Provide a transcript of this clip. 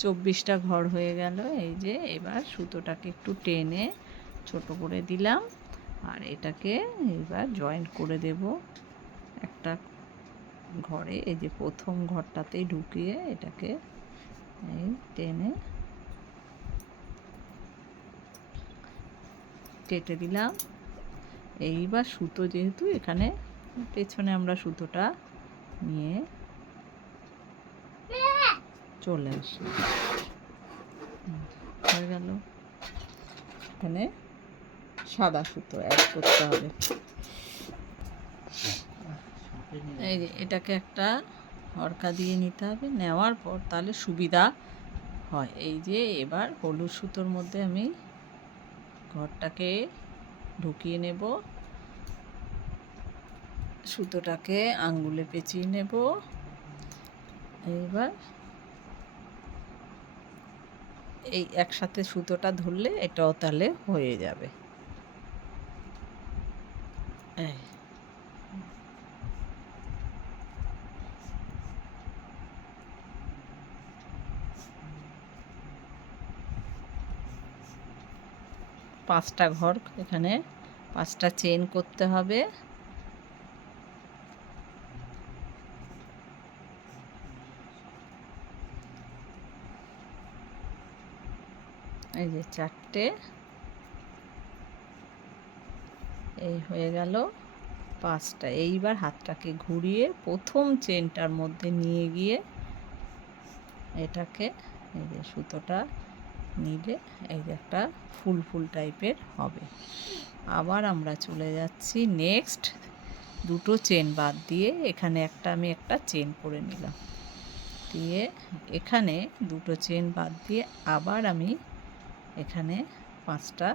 24টা ঘর হয়ে গেল। এই যে এবার সুতোটাকে একটু টেনে ছোট করে দিলাম, আর এটাকে এবার জয়েন্ট করে দেব একটা ঘরে। এই যে প্রথম ঘরটাতেই ঢুকিয়ে এটাকে এই টেনে কেটে দিলাম। এইবার সুতো যেহেতু এখানে পেছনে আমরা সুতোটা নিয়ে চলে আসি, হয়ে গেল। এখানে সাদা সুতো অ্যাড করতে হবে। এই যে এটাকে একটা হরকা দিয়ে নিতে হবে, নেওয়ার পর তাহলে সুবিধা হয়। এই যে এবার হলুদ সুতোর মধ্যে আমি ঘরটাকে ঢুকিয়ে নেব, সুতোটাকে আঙ্গুলে পেঁচিয়ে নেব। এইবার এই একসাথে সুতোটা ধরলে এটাও তাহলে হয়ে যাবে। এই 5টা ঘর, এখানে 5টা চেন করতে হবে। এই যে 4টে, এই হয়ে গেল 5টা। এইবার হাতটাকে ঘুরিয়ে প্রথম চেনটার মধ্যে নিয়ে গিয়ে এটাকে এই যে সুতোটা নিলে এই যে একটা ফুল ফুল টাইপের হবে। আবার আমরা চলে যাচ্ছি নেক্সট 2টো চেন বাদ দিয়ে, এখানে আমি একটা চেন করে নিলাম, দিয়ে এখানে 2টো চেন বাদ দিয়ে আবার আমি এখানে 5টা